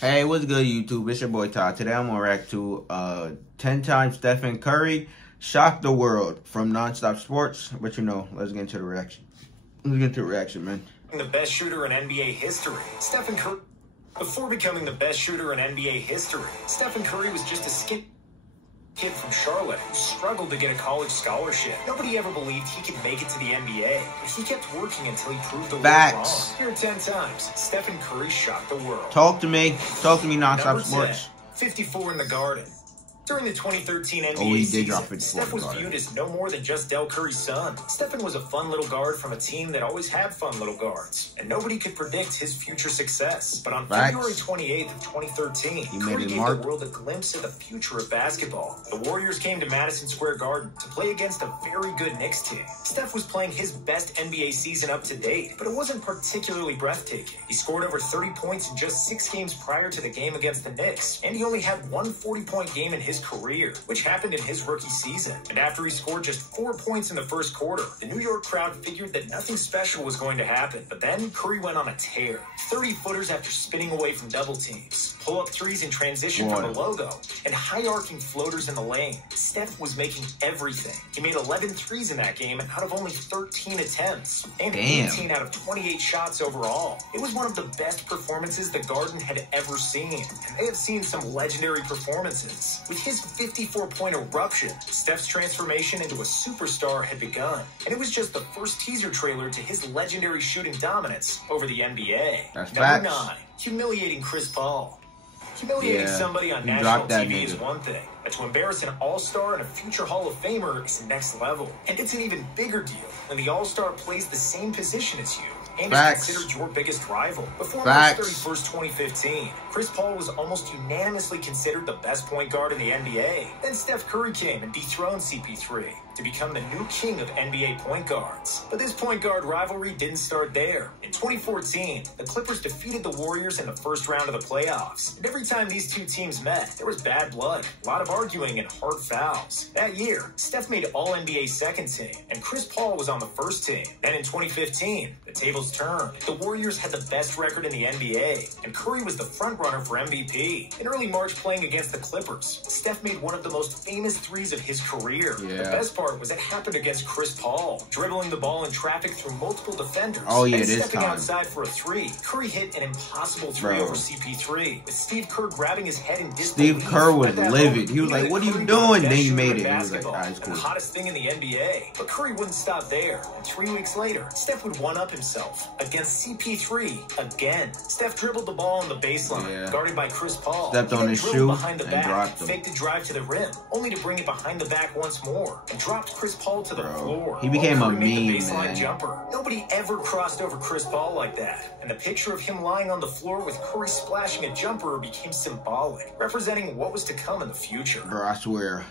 Hey, what's good, YouTube? It's your boy Todd. Today I'm gonna react to 10 times Stephen Curry shocked the world from Nonstop Sports. But you know, let's get into the reaction. Man. The best shooter in NBA history, Stephen Curry. Before becoming the best shooter in NBA history, Stephen Curry was just a skinny kid from Charlotte who struggled to get a college scholarship. Nobody ever believed he could make it to the NBA, but he kept working until he proved the world wrong. Here are 10 times Stephen Curry shocked the world. Talk to me, Nonstop Sports. 54 in the Garden. During the 2013 NBA season, Steph was viewed as no more than just Del Curry's son. Stephen was a fun little guard from a team that always had fun little guards, and nobody could predict his future success. But on February 28th of 2013, Curry gave the world a glimpse of the future of basketball. The Warriors came to Madison Square Garden to play against a very good Knicks team. Steph was playing his best NBA season up to date, but it wasn't particularly breathtaking. He scored over 30 points in just 6 games prior to the game against the Knicks, and he only had one 40-point game in his career, which happened in his rookie season. And after he scored just 4 points in the first quarter, the New York crowd figured that nothing special was going to happen. But then Curry went on a tear. 30-footers after spinning away from double teams, pull-up threes in transition from the logo, and high-arcing floaters in the lane. Steph was making everything. He made 11 threes in that game out of only 13 attempts, and 18 out of 28 shots overall. It was one of the best performances the Garden had ever seen, and they have seen some legendary performances. With his 54-point eruption, Steph's transformation into a superstar had begun, and it was just the first teaser trailer to his legendary shooting dominance over the NBA. Number 9, humiliating Chris Paul. Humiliating somebody on national TV is one thing, but to embarrass an all-star and a future Hall of Famer is next level. And it's an even bigger deal when the all-star plays the same position as you and is considered your biggest rival. Before March 31st, 2015, Chris Paul was almost unanimously considered the best point guard in the NBA. Then Steph Curry came and dethroned CP3 to become the new king of NBA point guards. But this point guard rivalry didn't start there. In 2014, the Clippers defeated the Warriors in the first round of the playoffs. And every time these two teams met, there was bad blood, a lot of arguing, and hard fouls. That year, Steph made All-NBA second team, and Chris Paul was on the first team. Then in 2015, the tables turned. The Warriors had the best record in the NBA, and Curry was the frontrunner for MVP. In early March, playing against the Clippers, Steph made one of the most famous threes of his career. The best part was it happened against Chris Paul, dribbling the ball in traffic through multiple defenders. And stepping outside for a three, Curry hit an impossible three over CP3, with Steve Kerr grabbing his head in disbelief. Steve Kerr was livid. He was like, "What are you doing?" Then he made it. He was like, "Ah, it's cool." The hottest thing in the NBA. But Curry wouldn't stop there. And 3 weeks later, Steph would one-up himself against CP3 again. Steph dribbled the ball on the baseline, guarded by Chris Paul. Stepped on his shoe behind the back, dropped him. faked a drive to the rim, only to bring it behind the back once more, and dropped Chris Paul to the floor. He became a meme, man. Jumper. Nobody ever crossed over Chris Paul like that. And the picture of him lying on the floor with Curry splashing a jumper became symbolic, representing what was to come in the future. Bro, I swear,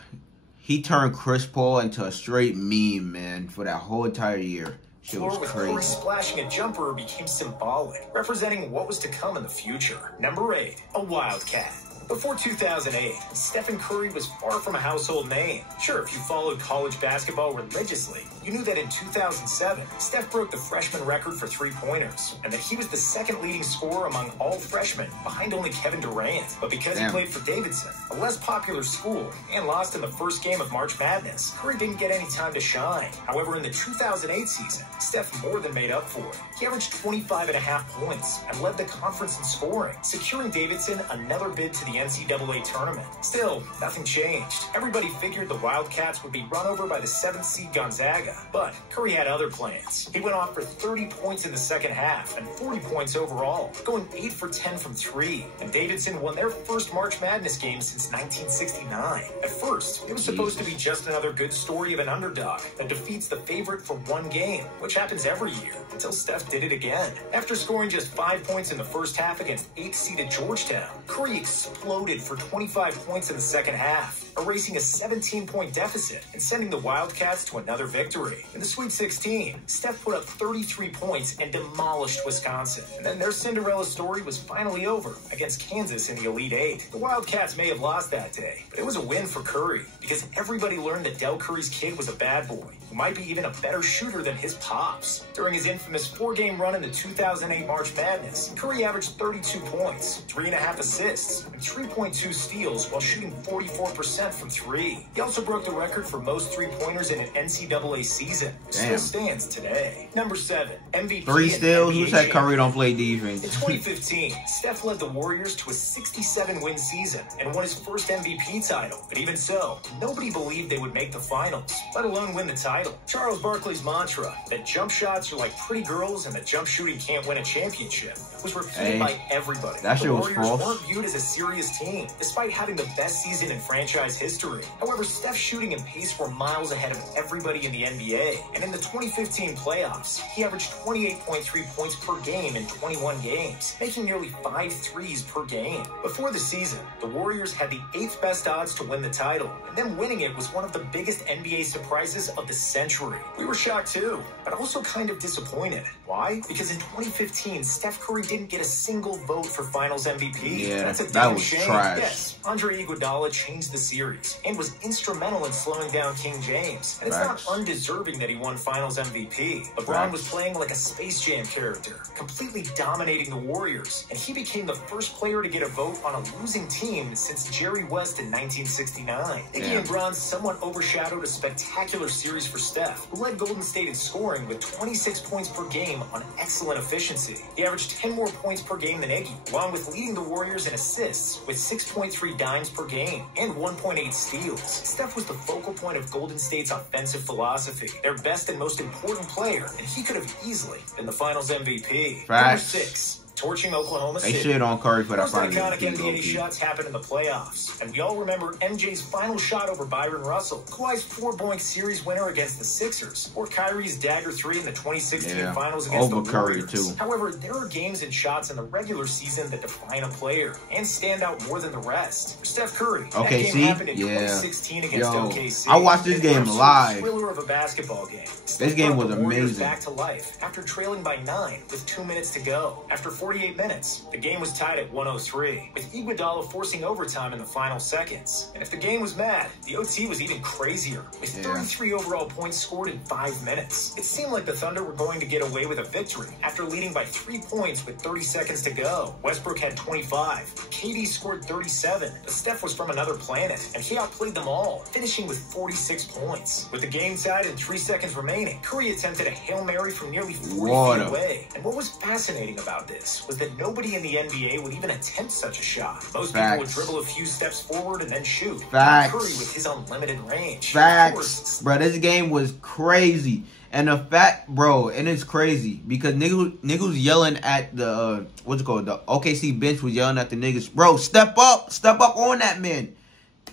he turned Chris Paul into a straight meme, man, for that whole entire year. Shit was crazy. Curry splashing a jumper became symbolic, representing what was to come in the future. Number 8, a Wildcat. Before 2008, Stephen Curry was far from a household name. Sure, if you followed college basketball religiously, you knew that in 2007, Steph broke the freshman record for three-pointers, and that he was the second leading scorer among all freshmen, behind only Kevin Durant. But because he played for Davidson, a less popular school, and lost in the first game of March Madness, Curry didn't get any time to shine. However, in the 2008 season, Steph more than made up for it. He averaged 25.5 points and led the conference in scoring, securing Davidson another bid to the NCAA tournament. Still, nothing changed. Everybody figured the Wildcats would be run over by the 7th seed Gonzaga, but Curry had other plans. He went off for 30 points in the second half and 40 points overall, going 8 for 10 from 3. And Davidson won their first March Madness game since 1969. At first, it was supposed to be just another good story of an underdog that defeats the favorite for one game, which happens every year, until Steph did it again. After scoring just 5 points in the first half against 8th seeded Georgetown, Curry exploded imploded for 25 points in the second half, erasing a 17-point deficit and sending the Wildcats to another victory. In the Sweet 16, Steph put up 33 points and demolished Wisconsin. And then their Cinderella story was finally over against Kansas in the Elite Eight. The Wildcats may have lost that day, but it was a win for Curry because everybody learned that Del Curry's kid was a bad boy who might be even a better shooter than his pops. During his infamous 4-game run in the 2008 March Madness, Curry averaged 32 points, 3.5 assists, and 3.2 steals while shooting 44% from 3. He also broke the record for most three-pointers in an NCAA season, which still stands today. Number 7, MVP. 3 steals? Who said Curry don't play defense? In 2015, Steph led the Warriors to a 67-win season and won his first MVP title. But even so, nobody believed they would make the finals, let alone win the title. Charles Barkley's mantra that jump shots are like pretty girls and that jump shooting can't win a championship was repeated by everybody. That shit was the Warriors false. weren't viewed as a serious team, despite having the best season in franchise history. However, Steph's shooting and pace were miles ahead of everybody in the NBA. And in the 2015 playoffs, he averaged 28.3 points per game in 21 games, making nearly 5 threes per game. Before the season, the Warriors had the 8th best odds to win the title, and them winning it was one of the biggest NBA surprises of the century. We were shocked too, but also kind of disappointed. Why? Because in 2015, Steph Curry didn't get a single vote for Finals MVP. Yeah, that's a that damn was shame. trash. Yes, Andre Iguodala changed the series and was instrumental in slowing down King James. And it's not undeserving that he won Finals MVP. LeBron was playing like a Space Jam character, completely dominating the Warriors, and he became the first player to get a vote on a losing team since Jerry West in 1969. Iggy and Bron somewhat overshadowed a spectacular series for Steph, who led Golden State in scoring with 26 points per game on excellent efficiency. He averaged 10 more points per game than Iggy, along with leading the Warriors in assists with 6.3 dimes per game and 1.8 steals. Steph was the focal point of Golden State's offensive philosophy, their best and most important player, and he could have easily been the Finals MVP. Number 6. Torching Oklahoma City. They shit on Curry for that Most Finals iconic MVP. NBA shots happened in the playoffs, and we all remember MJ's final shot over Byron Russell, Kawhi's 4-point series winner against the Sixers, or Kyrie's dagger 3 in the 2016 Finals against the Warriors. Too. However, there are games and shots in the regular season that define a player and stand out more than the rest. For Steph Curry, that game happened in 2016 against OKC. I watched this game live. Thriller of a basketball game. This game was amazing. Back to life after trailing by 9 with 2 minutes to go. After 48 minutes, the game was tied at 103, with Iguodala forcing overtime in the final seconds. And if the game was mad, the OT was even crazier, with 33 overall points scored in 5 minutes. It seemed like the Thunder were going to get away with a victory after leading by 3 points with 30 seconds to go. Westbrook had 25, KD scored 37, but Steph was from another planet, and he outplayed them all, finishing with 46 points. With the game tied and 3 seconds remaining, Curry attempted a Hail Mary from nearly 40 feet away. And what was fascinating about this was that nobody in the NBA would even attempt such a shot. Most people would dribble a few steps forward and then shoot. Curry with his unlimited range. Bro, this game was crazy. And the fact, bro, and it's crazy because niggas yelling at the, what's it called? The OKC bench was yelling at the niggas, bro, step up on that man.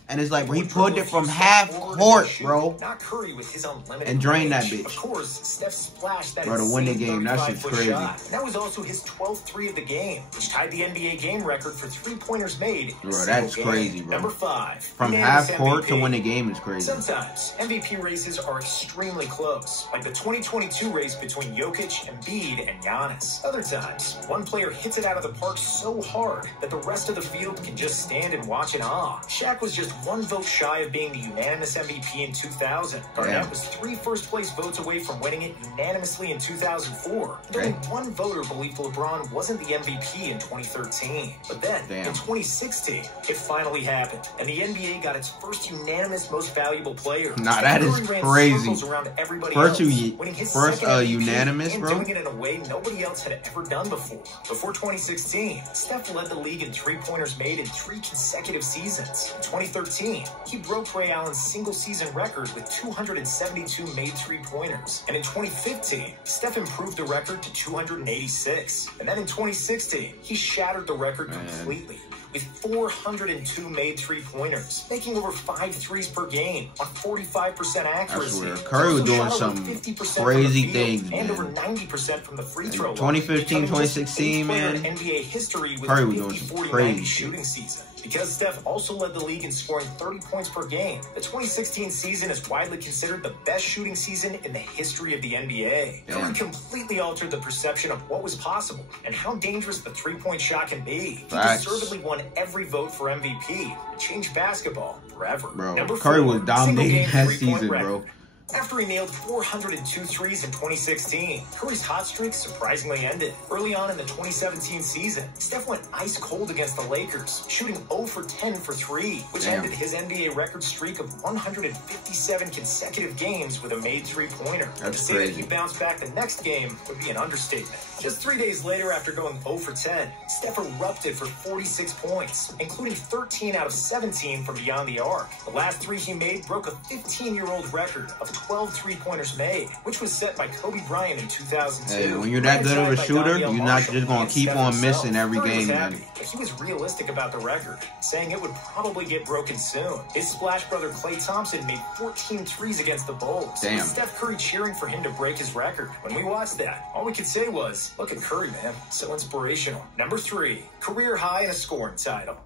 And it's like, bro, he pulled it from half court, bro. Not Curry with his unlimited and drained that bitch. Of course, Steph splashed that bro, to win the game, that shit's crazy. Shot. And that was also his 12th three of the game, which tied the NBA game record for 3-pointers made. Bro, that's crazy, bro. Number 5. From half court to win the game is crazy. Sometimes MVP races are extremely close, like the 2022 race between Jokic, Embiid, and Giannis. Other times, one player hits it out of the park so hard that the rest of the field can just stand and watch in awe. Shaq was just 1 vote shy of being the unanimous MVP in 2000. Garnett was 3 first-place votes away from winning it unanimously in 2004. And only 1 voter believed LeBron wasn't the MVP in 2013. But then, in 2016, it finally happened, and the NBA got its first unanimous most valuable player. Nah, that is crazy. First unanimous, bro. Doing it in a way nobody else had ever done before. Before 2016, Steph led the league in 3-pointers made in 3 consecutive seasons. In 2013, he broke Ray Allen's single-season record with 272 made 3-pointers. And in 2015, Steph improved the record to 286. And then in 2016, he shattered the record completely, with 402 made three-pointers, making over 5 threes per game on 45% accuracy. I swear, Curry was doing some crazy things, man. And over 90% from the free throw line. 2015, 2016, man. NBA history with Curry was doing some crazy shooting season. Because Steph also led the league in scoring 30 points per game, the 2016 season is widely considered the best shooting season in the history of the NBA. Curry completely altered the perception of what was possible and how dangerous the three-point shot can be. He deservedly won every vote for MVP and changed basketball forever. Bro, Curry was dominating that season, bro. After he nailed 402 threes in 2016, Curry's hot streak surprisingly ended. Early on in the 2017 season, Steph went ice cold against the Lakers, shooting 0 for 10 for 3, which ended his NBA record streak of 157 consecutive games with a made three-pointer. To say that he bounced back the next game would be an understatement. Just 3 days later, after going 0 for 10, Steph erupted for 46 points, including 13 out of 17 from beyond the arc. The last 3 he made broke a 15-year-old record of 12 three-pointers made, which was set by Kobe Bryant in 2002. Hey, when you're that good of a shooter, you're not just going to keep on missing every game, man. But he was realistic about the record, saying it would probably get broken soon. His splash brother Klay Thompson made 14 threes against the Bulls. Damn. With Steph Curry cheering for him to break his record. When we watched that, all we could say was, look at Curry, man. So inspirational. Number 3, career high in a scoring title.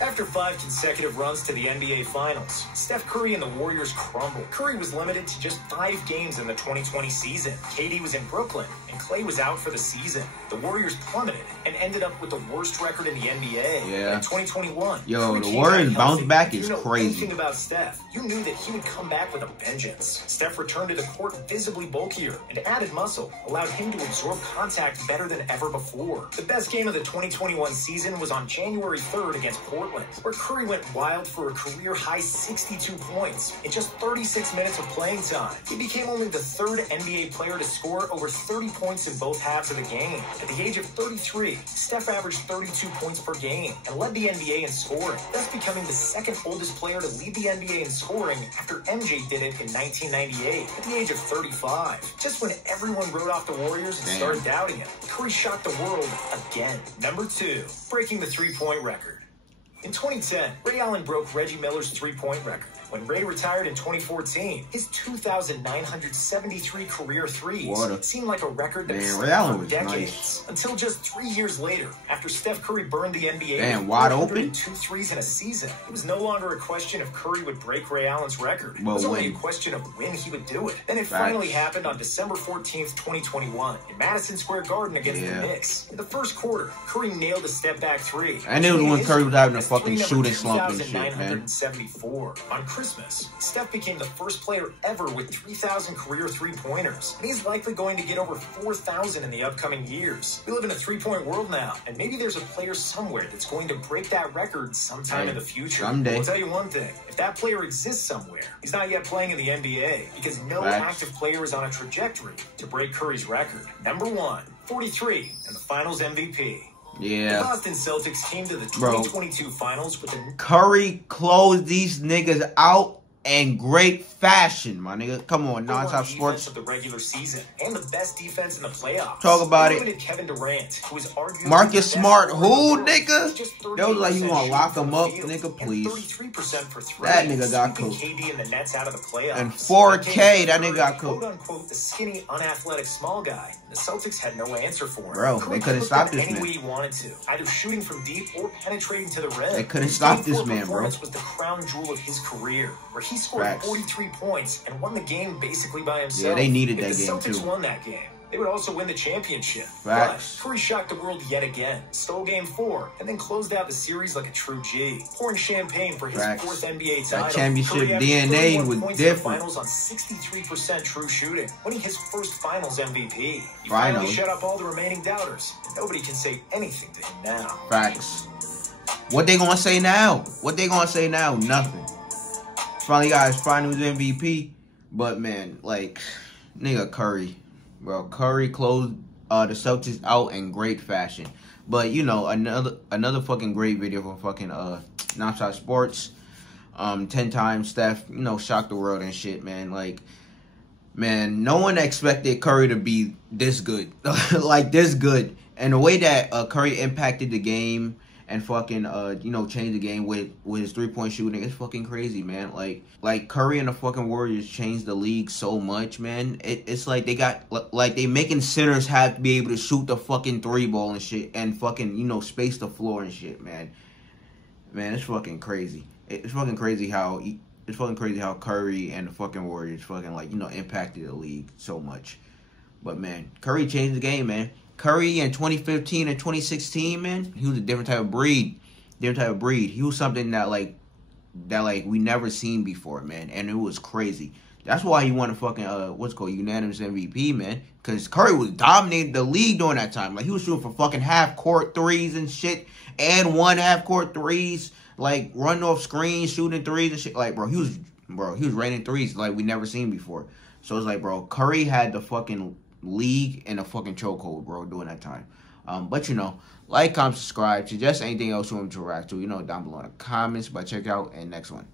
After 5 consecutive runs to the NBA Finals, Steph Curry and the Warriors crumbled. Curry was limited to just 5 games in the 2020 season. KD was in Brooklyn, and Klay was out for the season. The Warriors plummeted and ended up with the worst record in the NBA. In 2021, yo, the Warriors bounce back is crazy. Anything about Steph, you knew that he would come back with a vengeance. Steph returned to the court visibly bulkier, and added muscle allowed him to absorb contact better than ever before. The best game of the 2021 season was on January 3rd against Portland, where Curry went wild for a career-high 62 points in just 36 minutes of playing time. He became only the 3rd NBA player to score over 30 points in both halves of the game. At the age of 33, Steph averaged 32 points per game and led the NBA in scoring, thus becoming the 2nd oldest player to lead the NBA in scoring after MJ did it in 1998 at the age of 35. Just when everyone wrote off the Warriors and started doubting him, Curry shocked the world again. Number 2, breaking the three-point record. In 2010, Ray Allen broke Reggie Miller's three-point record. When Ray retired in 2014, his 2,973 career threes seemed like a record that lasted for decades. Until just 3 years later, after Steph Curry burned the NBA with 402 threes in a season, it was no longer a question if Curry would break Ray Allen's record. It was only a question of when he would do it. Then it finally happened on December 14th, 2021, in Madison Square Garden against the Knicks. In the first quarter, Curry nailed a step-back three. I knew it was when Curry was having a fucking shooting slump and shit, man. On Christmas, Steph became the first player ever with 3,000 career three-pointers, and he's likely going to get over 4,000 in the upcoming years. We live in a three-point world now, and maybe there's a player somewhere that's going to break that record sometime in the future. Someday. I'll tell you one thing, if that player exists somewhere, he's not yet playing in the NBA, because no active player is on a trajectory to break Curry's record. Number 1, 43, and the Finals MVP. Yeah. The Boston Celtics came to the 2022 Finals with a... Curry closed these niggas out in great fashion, my nigga. Come on, non-stop sports. Of the regular season and the best defense in the playoffs. Talk about it. Kevin Durant, who is arguably Marcus Smart, who, nigga? That was like you gonna lock him up, nigga, please. 33% for three. That nigga got cooked. KD and the Nets out of the playoffs. And 4K, that nigga got cooked. Quote unquote, the skinny, unathletic small guy. The Celtics had no answer for him. Bro, they couldn't stop this man. Any way he wanted to, either shooting from deep or penetrating to the rim. They couldn't stop this man, bro. Was the crown jewel of his career, where he scored 43 points and won the game basically by himself. Yeah, they needed that game too. If the Celtics won that game, they would also win the championship. But Curry shocked the world yet again, stole Game 4, and then closed out the series like a true G, pouring champagne for his 4th NBA title. That championship DNA was different. Finals on 63% true shooting, winning his first Finals MVP. He finally shut up all the remaining doubters, and nobody can say anything to him now. Facts. What they gonna say now? What they gonna say now? Nothing. Finally got his Finals MVP, but man, like, nigga Curry. Bro, Curry closed the Celtics out in great fashion. But, you know, another fucking great video from fucking Non-Stop Sports. 10 times Steph, you know, shocked the world and shit, man. Like, man, no one expected Curry to be this good. Like, this good. And the way that Curry impacted the game and fucking you know, change the game with his 3-point shooting. It's fucking crazy, man. Like Curry and the fucking Warriors changed the league so much, man. It's like they got like they making centers have to be able to shoot the fucking 3-ball and shit, and fucking, you know, space the floor and shit, man. Man, it's fucking crazy. It's fucking crazy how Curry and the fucking Warriors fucking, like, you know, impacted the league so much. But man, Curry changed the game, man. Curry in 2015 and 2016, man, he was a different type of breed. He was something that we never seen before, man, and it was crazy. That's why he won a fucking unanimous MVP, man. Because Curry was dominating the league during that time. Like, he was shooting for fucking half-court threes and shit, and one half-court threes, like running off screens, shooting threes and shit. Like, he was raining threes like we never seen before. So it's like, bro, Curry had the fucking league in a fucking chokehold, bro, during that time. But, you know, like, comment, subscribe. Suggest anything else you want to react to, you know, down below in the comments. But check out and next one.